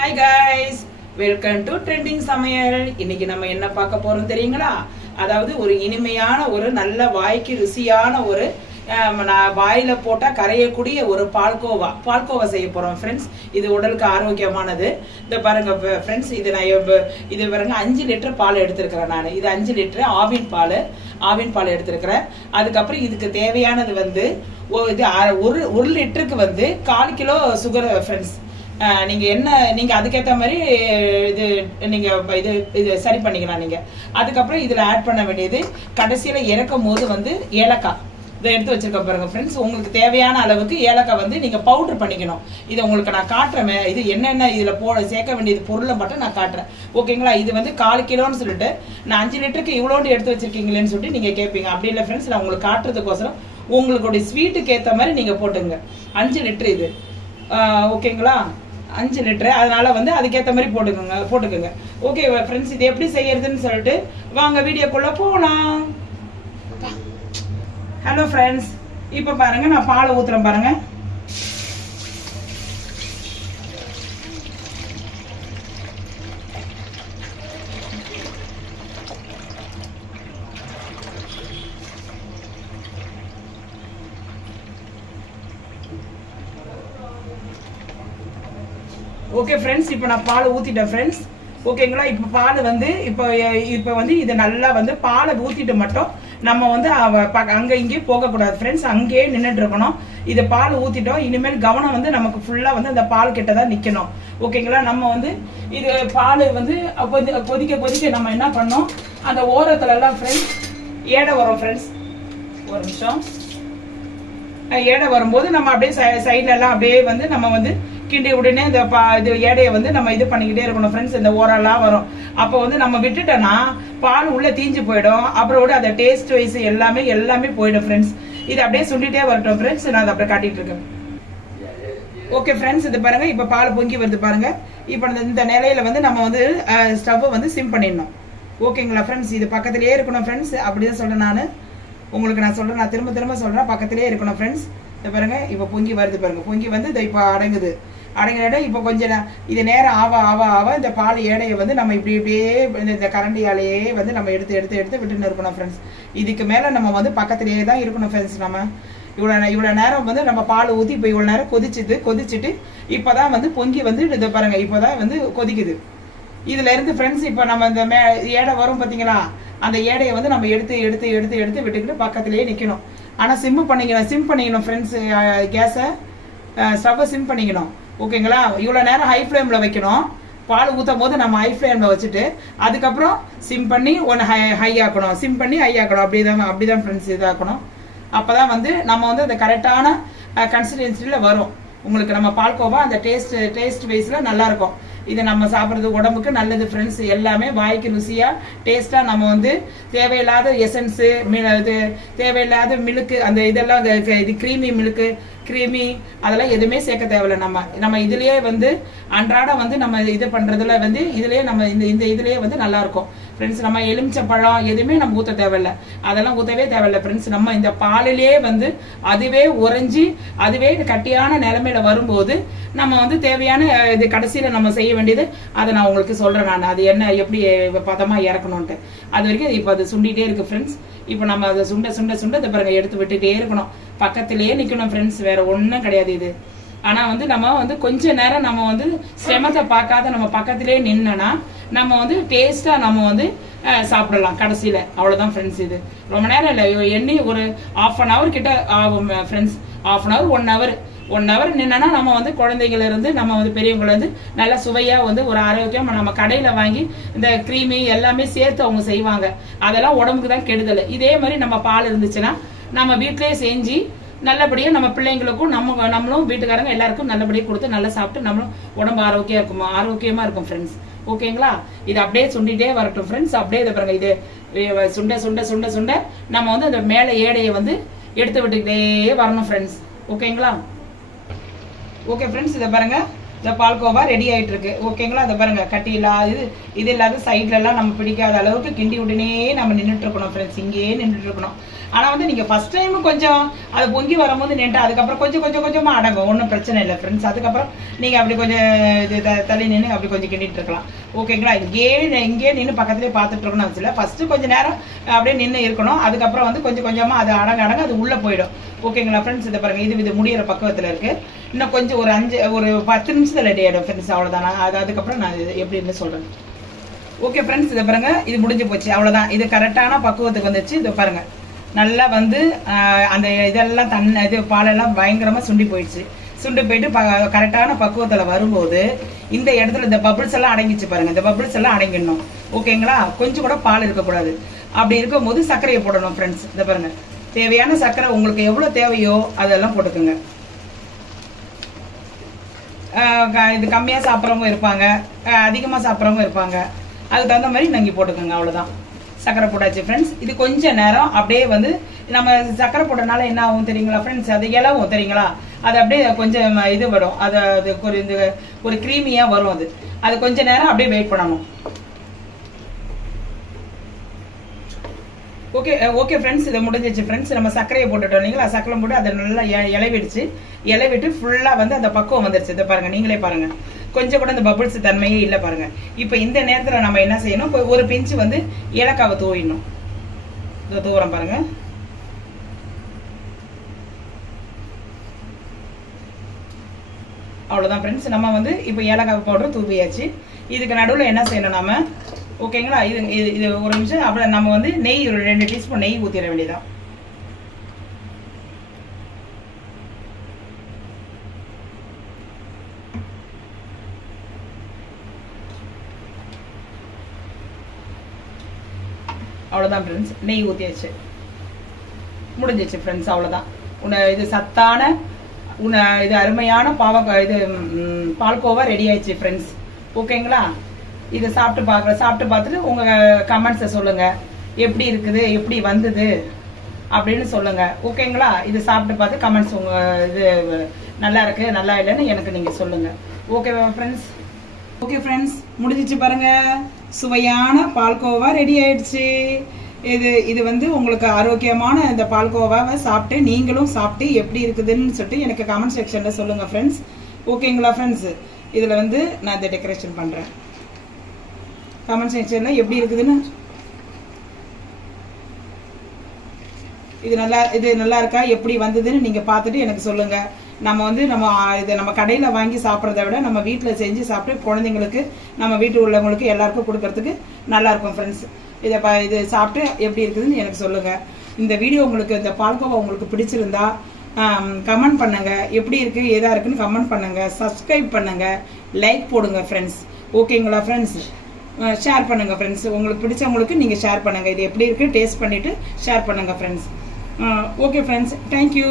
Hi guys welcome to trending சமையல் இன்னைக்கு நம்ம என்ன பார்க்க போறோம் தெரியுங்களா? அதாவது ஒரு இனிமையான ஒரு நல்ல வாய்க்கு ருசியான ஒரு நான் வாயில போட்டா கரையக்கூடிய ஒரு பால்கோவா. பால்கோவா செய்ய போறோம் ஃப்ரெண்ட்ஸ் இது உடலுக்கு ஆரோக்கியமானது. இந்த பாருங்க ஃப்ரெண்ட்ஸ் இது நான் இது பாருங்க அஞ்சு லிட்டர் பால் எடுத்திருக்கிறேன் நான். இது அஞ்சு லிட்டர் ஆவின் பால். ஆவின் பால் எடுத்திருக்கிறேன். அதுக்கப்புறம் இதுக்கு தேவையானது வந்து இது ஒரு ஒரு லிட்டருக்கு வந்து கால் கிலோ சுகர் ஃப்ரெண்ட்ஸ் நீங்கள் நீங்க என்ன நீங்க அதுக்கேற்ற மாதிரி இது நீங்க இது இது சரி பண்ணிக்கலாம் நீங்க. அதுக்கப்புறம் இதுல ஆட் பண்ண வேண்டியது கடைசியில இறக்கும் போது வந்து ஏலக்காய். இதை எடுத்து வச்சிருக்க பாருங்க ஃப்ரெண்ட்ஸ் உங்களுக்கு தேவையான அளவுக்கு ஏலக்காய் வந்து நீங்க பவுடர் பண்ணிக்கணும். இதை உங்களுக்கு நான் காட்டுறேன். இது என்னென்ன இதில் போட சேர்க்க வேண்டியது பொருளை மட்டும் நான் காட்டுறேன். ஓகேங்களா இது வந்து கால் கிலோன்னு சொல்லிட்டு நான் அஞ்சு லிட்டருக்கு இவ்வளோண்டு எடுத்து வச்சிருக்கீங்களேன்னு சொல்லிட்டு நீங்க கேட்பீங்க அப்படி இல்லை ஃப்ரெண்ட்ஸ் நான் உங்களுக்கு காட்டுறதுக்கோசரம் உங்களுடைய ஸ்வீட்டுக்கு ஏற்ற மாதிரி நீங்க போட்டுங்க அஞ்சு லிட்டர் இது. ஓகேங்களா அஞ்சு லிட்டரு. அதனால வந்து அதுக்கேற்ற மாதிரி போட்டுக்கோங்க போட்டுக்கோங்க. ஓகே ஃப்ரெண்ட்ஸ் இது எப்படி செய்யறதுன்னு சொல்லிட்டு வாங்க வீடியோக்குள்ள போகலாம் ஹலோ ஃப்ரெண்ட்ஸ் இப்போ பாருங்க நான் பாலை ஊத்துறேன் பாருங்க. ஓகே ஃப்ரெண்ட்ஸ் இப்போ நான் பால் ஊற்றிட்டேன் ஃப்ரெண்ட்ஸ் ஓகேங்களா இப்போ பால் வந்து இப்போ இப்போ வந்து இது நல்லா வந்து பாலை ஊற்றிட்டு மட்டும் நம்ம வந்து அவ ப- இங்கேயும் போகக்கூடாது ஃப்ரெண்ட்ஸ் அங்கேயே நின்றுட்டு இருக்கணும். இது பால் ஊற்றிட்டோம் இனிமேல் கவனம் வந்து நமக்கு ஃபுல்லாக வந்து அந்த பால் கிட்ட தான் நிற்கணும் ஓகேங்களா நம்ம வந்து இது பால் வந்து கொதி கொதிக்க கொதிக்க நம்ம என்ன பண்ணோம்? அந்த ஓரத்துலலாம் ஃப்ரெண்ட்ஸ் ஏடை வரும் ஃப்ரெண்ட்ஸ் ஒரு நிமிஷம். ஏடை வரும்போது நம்ம அப்படியே சைட்ல எல்லாம் அப்படியே வந்து நம்ம வந்து கிண்டி உடனே இந்த பா இது எடையை வந்து நம்ம இது பண்ணிக்கிட்டே இருக்கணும் ஃப்ரெண்ட்ஸ் இந்த ஓரெல்லாம் வரும். அப்போ வந்து நம்ம விட்டுட்டோன்னா பால் உள்ளே தீஞ்சு போயிடும். அப்புறம் கூட அந்த டேஸ்ட் வைஸ் எல்லாமே எல்லாமே போயிடும் ஃப்ரெண்ட்ஸ் இது அப்படியே சொல்லிட்டே வரட்டும் ஃப்ரெண்ட்ஸ் நான் அதை அப்படியே காட்டிட்டு இருக்கேன். ஓகே ஃப்ரெண்ட்ஸ் இது பாருங்க. இப்போ பால் பொங்கி வருது பாருங்க. இப்போ இந்த- இந்த நிலையில வந்து நம்ம வந்து ஸ்டவ்வை வந்து சிம் பண்ணிடணும். ஓகேங்களா ஃப்ரெண்ட்ஸ் இது பக்கத்துலயே இருக்கணும் ஃப்ரெண்ட்ஸ் அப்படி தான் சொல்றேன் நான். உங்களுக்கு நான் சொல்றேன். நான் திரும்ப திரும்ப சொல்றேன். பக்கத்துலயே இருக்கணும் ஃப்ரெண்ட்ஸ் இதை பாருங்க. இப்போ பொங்கி வருது பாருங்க. பொங்கி வந்து இதை இப்போ அடங்குது. அடங்கின இடம் இப்போ கொஞ்சம் இது நேரம் ஆவ ஆவ ஆவ இந்த பால் ஏடையை வந்து நம்ம இப்படி இப்படியே இந்த- கரண்டியாலேயே வந்து நம்ம எடுத்து எடுத்து எடுத்து விட்டுன்னு இருக்கணும் ஃப்ரெண்ட்ஸ் இதுக்கு மேலே நம்ம வந்து பக்கத்துலேயே தான் இருக்கணும் ஃப்ரெண்ட்ஸ் நம்ம. இவ்வளோ இவ்வளோ நேரம் வந்து நம்ம பால் ஊற்றி இப்போ இவ்வளோ நேரம் கொதிச்சுது கொதிச்சுட்டு இப்போ தான் வந்து பொங்கி வந்து இதை பாருங்கள் இப்போ தான் வந்து கொதிக்குது. இதுலேருந்து ஃப்ரெண்ட்ஸ் இப்போ நம்ம இந்த மே ஏடை வரும் பார்த்தீங்களா அந்த ஏடையை வந்து நம்ம எடுத்து எடுத்து எடுத்து எடுத்து விட்டுக்கிட்டு பக்கத்துலேயே நிற்கணும் ஆனால் சிம் பண்ணிக்கணும் சிம் பண்ணிக்கணும் ஃப்ரெண்ட்ஸ் கேஸை ஸ்டவ்வை சிம் பண்ணிக்கணும். ஓகேங்களா? இவ்வளோ நேரம் ஹை ஃப்ளேமில் வைக்கணும். பால் ஊற்றும் போது நம்ம ஹை ஃப்ளேமில் வச்சுட்டு அதுக்கப்புறம் சிம் பண்ணி ஒன்று ஹை ஹை ஆக்கணும். சிம் பண்ணி ஹை ஆக்கணும். அப்படி தான் அப்படி தான் ஃப்ரெண்ட்ஸ் இதாக்கணும். அப்போ தான் வந்து நம்ம வந்து அந்த கரெக்டான கன்சிஸ்டன்சியில் வரும். உங்களுக்கு நம்ம பால்கோவா அந்த டேஸ்ட் டேஸ்ட் வைஸில் நல்லாயிருக்கும் இது நம்ம சாப்பிட்றது உடம்புக்கு நல்லது ஃப்ரெண்ட்ஸ் எல்லாமே வாய்க்கு ருசியாக டேஸ்ட்டாக நம்ம வந்து தேவையில்லாத எசன்ஸு இது தேவையில்லாத மில்க்கு அந்த இதெல்லாம் இந்த க- இது க்ரீமி மில்க்கு க்ரீமி அதெல்லாம் எதுவுமே சேர்க்க தேவையில்ல நம்ம. நம்ம இதுலேயே வந்து அன்றாட வந்து நம்ம இது பண்ணுறதுல வந்து இதுலேயே நம்ம இந்த இந்த இதுலேயே வந்து நல்லாயிருக்கும் ஃப்ரெண்ட்ஸ் நம்ம எலுமிச்சை பழம் எதுவுமே நம்ம ஊற்ற தேவையில்ல. அதெல்லாம் ஊற்றவே தேவையில்ல ஃப்ரெண்ட்ஸ் நம்ம இந்த பாலிலே வந்து அதுவே உறைஞ்சி அதுவே கட்டியான நிலைமையில வரும்போது நம்ம வந்து தேவையான இது கடைசியில நம்ம செய்ய வேண்டியது அதை நான் உங்களுக்கு சொல்றேன் நான். அது என்ன எப்படி பதமாக இறக்கணும்ன்ட்டு. அது வரைக்கும் இப்போ அது சுண்டிகிட்டே இருக்கு ஃப்ரெண்ட்ஸ் இப்போ நம்ம அதை சுண்ட சுண்ட சுண்ட இதை பாருங்க எடுத்து விட்டுட்டே இருக்கணும். பக்கத்திலேயே நிற்கணும் ஃப்ரெண்ட்ஸ் வேற ஒன்றும் கிடையாது இது. ஆனால் வந்து நம்ம வந்து கொஞ்ச நேரம் நம்ம வந்து சிரமத்தை பார்க்காத நம்ம பக்கத்திலே நின்னனா நம்ம வந்து டேஸ்டா நம்ம வந்து சாப்பிடலாம் கடைசியில. அவ்வளோதான் ஃப்ரெண்ட்ஸ் இது. ரொம்ப நேரம் இல்லை. எண்ணி ஒரு ஆஃப் அன் ஹவர் கிட்ட ஆகும் friends half an hour one hour one hour நின்னா நம்ம வந்து குழந்தைங்கள இருந்து நம்ம வந்து பெரியவங்கள இருந்து நல்லா சுவையா வந்து ஒரு ஆரோக்கியமாக நம்ம கடையில வாங்கி இந்த க்ரீமி எல்லாமே சேர்த்து அவங்க செய்வாங்க. அதெல்லாம் உடம்புக்கு தான் கெடுதல். இதே மாதிரி நம்ம பால் இருந்துச்சுன்னா நம்ம வீட்டிலேயே செஞ்சு நல்லபடியாக நம்ம பிள்ளைங்களுக்கும் நம்ம நம்மளும் வீட்டுக்காரங்க எல்லாருக்கும் நல்லபடியாக கொடுத்து நல்லா சாப்பிட்டு நம்மளும் உடம்பு ஆரோக்கியம் இருக்கும் ஆரோக்கியமாக இருக்கும் ஃப்ரெண்ட்ஸ் ஓகேங்களா இது அப்படியே சுண்டிகிட்டே வரட்டும் ஃப்ரெண்ட்ஸ் அப்படியே இதை பாருங்க இது சுண்ட சுண்ட சுண்ட சுண்ட நம்ம வந்து அந்த மேலே ஏடையை வந்து எடுத்து விட்டுக்கிட்டே வரணும் ஃப்ரெண்ட்ஸ் ஓகேங்களா ஓகே ஃப்ரெண்ட்ஸ் இதை பாருங்கள் இந்த பால்கோவா ரெடி ஆயிட்டு இருக்கு ஓகேங்களா அதை பாருங்க கட்டி இல்லாத இது இது இல்லாத சைட்ல எல்லாம் நம்ம பிடிக்காத அளவுக்கு கிண்டி உடனே நம்ம நின்றுட்டு இருக்கணும் ஃப்ரெண்ட்ஸ் இங்கேயே நின்றுட்டு இருக்கணும் ஆனால் வந்து நீங்கள் ஃபர்ஸ்ட் டைம் கொஞ்சம் அது பொங்கி வரும்போது நின்று அதுக்கப்புறம் கொஞ்சம் கொஞ்சம் கொஞ்சமாக அடங்கும். ஒன்றும் பிரச்சனை இல்லை ஃப்ரெண்ட்ஸ் அதுக்கப்புறம் நீங்கள் அப்படி கொஞ்சம் இது த- தள்ளி நின்று அப்படி கொஞ்சம் கிண்டிட்டு இருக்கலாம் ஓகேங்களா இங்கேயே இங்கேயே நின்று பக்கத்துலேயே பார்த்துட்டு இருக்கணும் அவசியம் ஃபர்ஸ்ட் கொஞ்ச நேரம் அப்படியே நின்று இருக்கணும். அதுக்கப்புறம் வந்து கொஞ்சம் கொஞ்சமாக அது அடங்க அடங்க அது உள்ளே போயிடும். ஓகேங்களா ஃப்ரெண்ட்ஸ் இதை பாருங்க இது இது முடிகிற பக்குவத்தில் இருக்குது இன்னும் கொஞ்சம் ஒரு அஞ்சு ஒரு பத்து நிமிஷத்தில் ரெடி ஆகிடும் ஃப்ரெண்ட்ஸ் அவ்வளோதான் நான் அது அதுக்கப்புறம் நான் இது எப்படின்னு சொல்கிறேன் ஓகே ஃப்ரெண்ட்ஸ் இதை பாருங்கள் இது முடிஞ்சு போச்சு. அவ்வளோதான் இது கரெக்டான பக்குவத்துக்கு வந்துச்சு. இதை பாருங்கள் நல்லா வந்து அந்த இதெல்லாம் தன் இது பாலெல்லாம் பயங்கரமாக சுண்டி போயிடுச்சு. சுண்டி போயிட்டு ப கரெக்டான பக்குவத்தில் வரும்போது இந்த இடத்துல இந்த பபிள்ஸ் எல்லாம் அடங்கிச்சு பாருங்கள் இந்த பபிள்ஸ் எல்லாம் அடங்கிடணும். ஓகேங்களா கொஞ்சம் கூட பால் இருக்கக்கூடாது. அப்படி இருக்கும்போது சர்க்கரையை போடணும் ஃப்ரெண்ட்ஸ் இதை பாருங்கள் தேவையான சர்க்கரை உங்களுக்கு எவ்வளோ தேவையோ அதெல்லாம் போட்டுக்குங்க. இது கம்மியாக சாப்பிட்றவங்க இருப்பாங்க. அதிகமாக சாப்பிட்றவங்க இருப்பாங்க. அதுக்கு தகுந்த மாதிரி நங்கி போட்டுக்கோங்க அவ்வளோதான் சக்கரை போட்டாச்சு ஃப்ரெண்ட்ஸ் இது கொஞ்ச நேரம் அப்படியே வந்து நம்ம சக்கரை போட்டனால என்ன ஆகும் தெரியுங்களா ஃப்ரெண்ட்ஸ் அது இலவும் தெரியுங்களா? அது அப்படியே கொஞ்சம் இது வரும். அது அது ஒரு இந்த ஒரு க்ரீமியாக வரும் அது. அது கொஞ்ச நேரம் அப்படியே வெயிட் பண்ணணும். ஓகே ஓகே ஃப்ரெண்ட்ஸ் இதை முடிஞ்சிச்சு. ஃப்ரெண்ட்ஸ் நம்ம சர்க்கரையை போட்டுட்டோம். இல்லைங்களா சர்க்கரை போட்டு அதை நல்லா இ- இலவிடுச்சு இலவிட்டு ஃபுல்லாக வந்து அந்த பக்குவம் வந்துருச்சு. இதை பாருங்கள் நீங்களே பாருங்க. கொஞ்சம் கூட அந்த பபிள்ஸ் தன்மையே இல்லை பாருங்க. இப்போ இந்த நேரத்தில் நம்ம என்ன செய்யணும்? ஒரு பிஞ்சு வந்து ஏலக்காவை தூவிடணும். இதை தூரம் பாருங்கள் அவ்வளோதான் ஃப்ரெண்ட்ஸ் நம்ம வந்து இப்போ ஏலக்காய் பவுடர் தூவியாச்சு. இதுக்கு நடுவில் என்ன செய்யணும் நம்ம? ஓகேங்களா? இது இது இது ஒரு நிமிஷம். அப்புறம் நம்ம வந்து நெய் ஒரு ரெண்டு டீஸ்பூன் நெய் ஊற்றிட வேண்டியதான் அவ்வளோதான் ஃப்ரெண்ட்ஸ் நெய் ஊற்றியாச்சு முடிஞ்சிச்சு ஃப்ரெண்ட்ஸ் அவ்வளோதான் உன்னை இது சத்தான உன்னை இது அருமையான பாவ இது பால்கோவா ரெடி ஆயிடுச்சு ஃப்ரெண்ட்ஸ் ஓகேங்களா? இதை சாப்பிட்டு பார்க்குற சாப்பிட்டு பார்த்துட்டு உங்கள் கமெண்ட்ஸை சொல்லுங்கள் எப்படி இருக்குது? எப்படி வந்தது? அப்படின்னு சொல்லுங்கள் ஓகேங்களா இது சாப்பிட்டு பார்த்து கமெண்ட்ஸ் உங்கள் இது நல்லா இருக்குது நல்லா இல்லைன்னு எனக்கு நீங்கள் சொல்லுங்கள் ஓகேவா ஃப்ரெண்ட்ஸ் ஓகே ஃப்ரெண்ட்ஸ் முடிஞ்சிச்சு பாருங்கள் சுவையான பால்கோவா ரெடி ஆயிடுச்சு. இது இது வந்து உங்களுக்கு ஆரோக்கியமான இந்த பால்கோவாவை சாப்பிட்டு நீங்களும் சாப்பிட்டு எப்படி இருக்குதுன்னு சொல்லிட்டு எனக்கு கமெண்ட் செக்ஷனில் சொல்லுங்கள் ஃப்ரெண்ட்ஸ் ஓகேங்களா ஃப்ரெண்ட்ஸ் இதில் வந்து நான் இந்த டெக்கரேஷன் பண்ணுறேன் கமெண்ட் செக்ஷனில் எப்படி இருக்குதுன்னு? இது நல்லா இது நல்லா இருக்கா எப்படி வந்ததுன்னு நீங்கள் பார்த்துட்டு எனக்கு சொல்லுங்கள் நம்ம வந்து நம்ம இதை நம்ம கடையில் வாங்கி சாப்பிட்றத விட நம்ம வீட்டில் செஞ்சு சாப்பிட்டு குழந்தைங்களுக்கு நம்ம வீட்டு உள்ளவங்களுக்கு எல்லாருக்கும் கொடுக்கறதுக்கு நல்லாயிருக்கும் ஃப்ரெண்ட்ஸ் இதை ப இது சாப்பிட்டு எப்படி இருக்குதுன்னு எனக்கு சொல்லுங்கள் இந்த வீடியோ உங்களுக்கு இந்த பால்கோவா உங்களுக்கு பிடிச்சிருந்தா கமெண்ட் பண்ணுங்கள் எப்படி இருக்குது ஏதா இருக்குன்னு கமெண்ட் பண்ணுங்கள் சப்ஸ்கிரைப் பண்ணுங்கள் லைக் போடுங்க ஃப்ரெண்ட்ஸ் ஓகேங்களா ஃப்ரெண்ட்ஸ் ஷேர் பண்ணுங்கள் ஃப்ரெண்ட்ஸ் உங்களுக்கு பிடிச்சவங்களுக்கு நீங்கள் ஷேர் பண்ணுங்கள் இது எப்படி இருக்குது டேஸ்ட் பண்ணிவிட்டு ஷேர் பண்ணுங்கள் ஃப்ரெண்ட்ஸ் ஓகே ஃப்ரெண்ட்ஸ் தேங்க்யூ